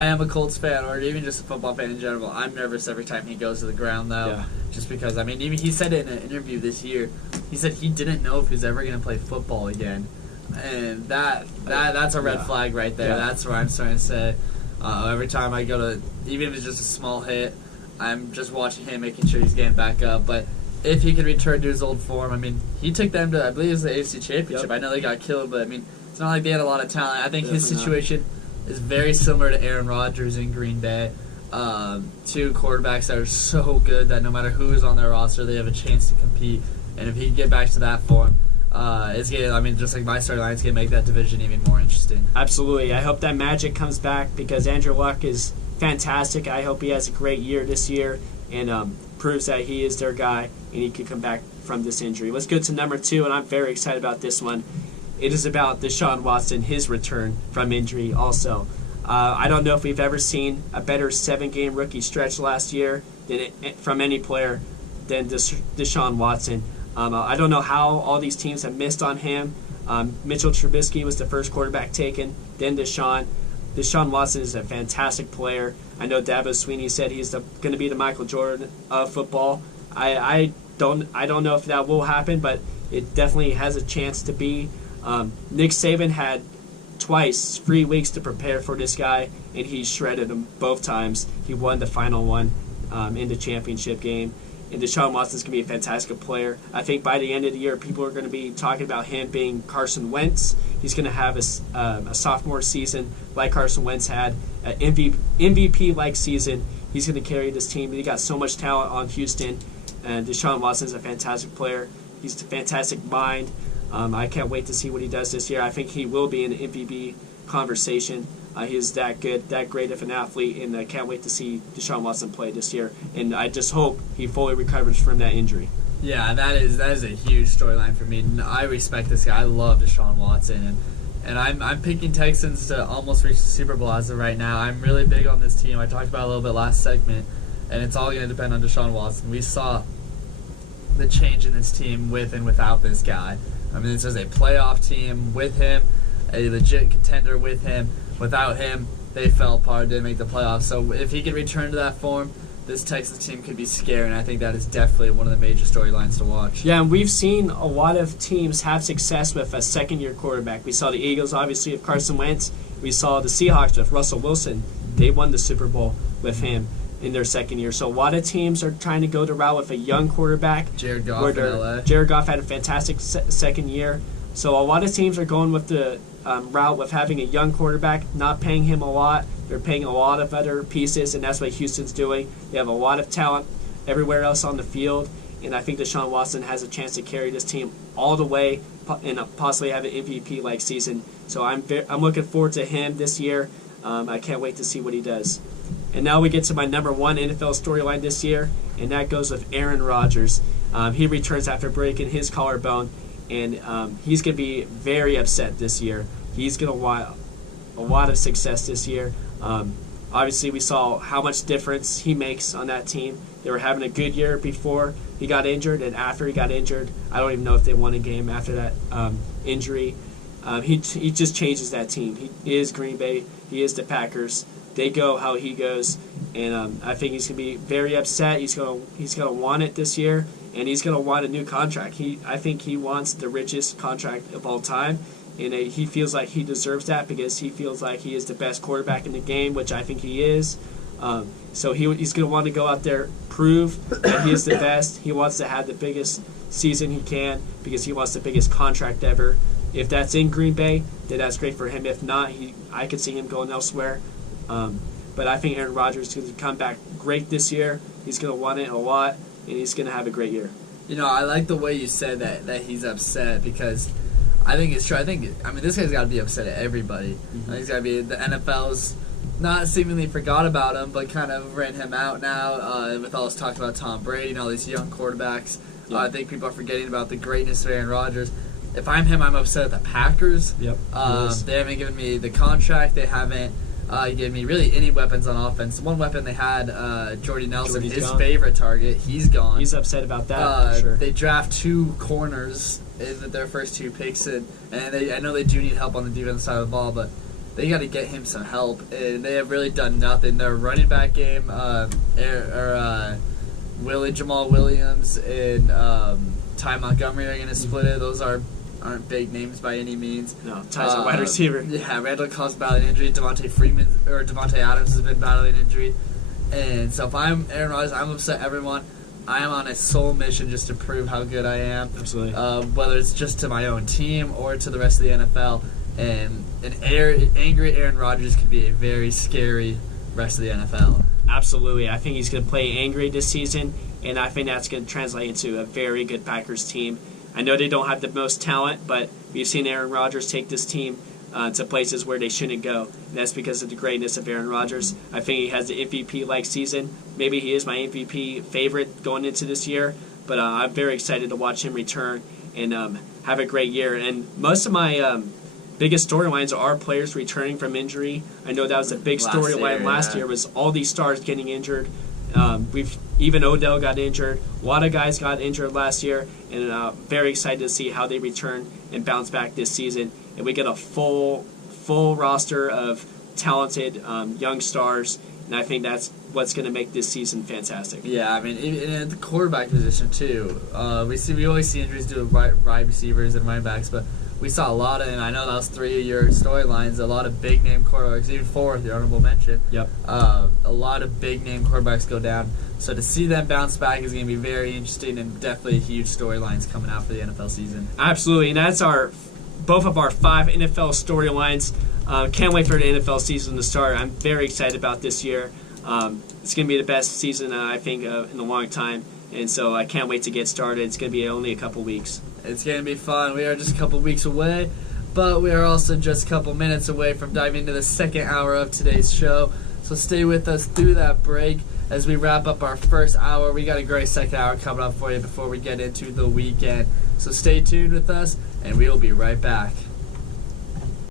I am a Colts fan, or even just a football fan in general. I'm nervous every time he goes to the ground, though. Yeah. Just because, I mean, even he said it in an interview this year. He said he didn't know if he was ever going to play football again, and that's a red flag right there. Yeah. That's where I'm starting to say. Every time I go to, even if it's just a small hit, I'm just watching him, making sure he's getting back up. But if he could return to his old form, I mean, he took them to, I believe it was the AFC Championship. Yep. I know they got killed, but I mean, it's not like they had a lot of talent. I think his Definitely not. situation is very similar to Aaron Rodgers in Green Bay. Two quarterbacks that are so good that no matter who is on their roster, they have a chance to compete. And if he can get back to that form, it's gonna. I mean, just like my storyline, it's gonna make that division even more interesting. Absolutely. I hope that magic comes back because Andrew Luck is fantastic. I hope he has a great year this year and proves that he is their guy and he can come back from this injury. Let's go to number 2, and I'm very excited about this one. It is about Deshaun Watson, his return from injury also. I don't know if we've ever seen a better 7-game rookie stretch last year from any player than Deshaun Watson. I don't know how all these teams have missed on him. Mitchell Trubisky was the first quarterback taken, then Deshaun. Deshaun Watson is a fantastic player. I know Dabo Swinney said he's going to be the Michael Jordan of football. I don't know if that will happen, but it definitely has a chance to be. Nick Saban had twice 3 weeks to prepare for this guy, and he shredded him both times. He won the final one in the championship game. And Deshaun Watson's going to be a fantastic player. I think by the end of the year, people are going to be talking about him being Carson Wentz. He's going to have a sophomore season like Carson Wentz had, an MVP-like season. He's going to carry this team. He got so much talent on Houston, and Deshaun Watson's a fantastic player. He's a fantastic mind. I can't wait to see what he does this year. I think he will be in the MVP conversation. He is that good, that great of an athlete, and I can't wait to see Deshaun Watson play this year. And I just hope he fully recovers from that injury. Yeah, that is a huge storyline for me. I respect this guy. I love Deshaun Watson, and I'm picking Texans to almost reach the Super Bowl as of right now. I'm really big on this team. I talked about it a little bit last segment, and it's all going to depend on Deshaun Watson. We saw the change in this team with and without this guy. I mean, this is a playoff team with him, a legit contender with him. Without him, they fell apart, didn't make the playoffs. So if he could return to that form, this Texans team could be scary, and I think that is definitely one of the major storylines to watch. Yeah, and we've seen a lot of teams have success with a second-year quarterback. We saw the Eagles, obviously, with Carson Wentz. We saw the Seahawks with Russell Wilson. They won the Super Bowl with him in their second year. So a lot of teams are trying to go the route with a young quarterback. Jared Goff in LA. Jared Goff had a fantastic second year. So a lot of teams are going with the route with having a young quarterback, not paying him a lot. They're paying a lot of other pieces, and that's what Houston's doing. They have a lot of talent everywhere else on the field, and I think Deshaun Watson has a chance to carry this team all the way and possibly have an MVP-like season. So I'm looking forward to him this year. I can't wait to see what he does. And now we get to my number 1 NFL storyline this year, and that goes with Aaron Rodgers. He returns after breaking his collarbone, and he's going to be very upset this year. He's going to want a lot of success this year. Obviously, we saw how much difference he makes on that team. They were having a good year before he got injured, and after he got injured, I don't even know if they won a game after that injury. He just changes that team. He is Green Bay. He is the Packers. They go how he goes, and I think he's going to be very upset. He's going to want it this year, and he's going to want a new contract. I think he wants the richest contract of all time, and he feels like he deserves that because he feels like he is the best quarterback in the game, which I think he is. So he's going to want to go out there, prove that he is the best. He wants to have the biggest season he can because he wants the biggest contract ever. If that's in Green Bay, then that's great for him. If not, I could see him going elsewhere. But I think Aaron Rodgers is going to come back great this year. He's going to want it a lot, and he's going to have a great year. You know, I like the way you said that he's upset because I think it's true. I mean, this guy's got to be upset at everybody. Mm-hmm. I think he's got to be the NFL's not seemingly forgot about him, but kind of ran him out now with all this talk about Tom Brady and all these young quarterbacks. Yeah. I think people are forgetting about the greatness of Aaron Rodgers. If I'm him, I'm upset at the Packers. Yep. They haven't given me the contract. They haven't given me really any weapons on offense. One weapon they had, Jordy Nelson, Jordy's his gone. favorite target. He's gone. He's upset about that, for sure. They draft 2 corners in their first 2 picks, and I know they do need help on the defensive side of the ball, but they got to get him some help, and they have really done nothing. Their running back game, Jamal Williams and Ty Montgomery are going to split it. Those aren't big names by any means. No, Ty's a wide receiver. Yeah, Randall Cobb's battling injury. Devontae Adams has been battling injury. And so if I'm Aaron Rodgers, I'm upset everyone. I am on a sole mission just to prove how good I am. Absolutely. Whether it's just to my own team or to the rest of the NFL. And an angry Aaron Rodgers could be a very scary rest of the NFL. Absolutely. I think he's going to play angry this season, and I think that's going to translate into a very good Packers team. I know they don't have the most talent, but we've seen Aaron Rodgers take this team to places where they shouldn't go. And that's because of the greatness of Aaron Rodgers. I think he has the MVP-like season. Maybe he is my MVP favorite going into this year, but I'm very excited to watch him return and have a great year. And most of my biggest storylines are players returning from injury. I know that was a big storyline last year, was all these stars getting injured. Even Odell got injured. A lot of guys got injured last year, and very excited to see how they return and bounce back this season. And we get a full roster of talented young stars, and I think that's what's going to make this season fantastic. Yeah, I mean, in the quarterback position too, we always see injuries to wide receivers and running backs, but we saw a lot of, and I know that was 3 of your storylines, a lot of big name quarterbacks, even 4 with the honorable mention. Yep. A lot of big name quarterbacks go down. So to see them bounce back is going to be very interesting, and definitely huge storylines coming out for the NFL season. Absolutely, and that's both of our 5 NFL storylines. Can't wait for the NFL season to start. I'm very excited about this year. It's going to be the best season, I think, in a long time. And so I can't wait to get started. It's going to be only a couple weeks. It's going to be fun. We are just a couple weeks away, but we are also just a couple minutes away from diving into the second hour of today's show. So stay with us through that break as we wrap up our first hour. We got a great second hour coming up for you before we get into the weekend. So stay tuned with us, and we will be right back.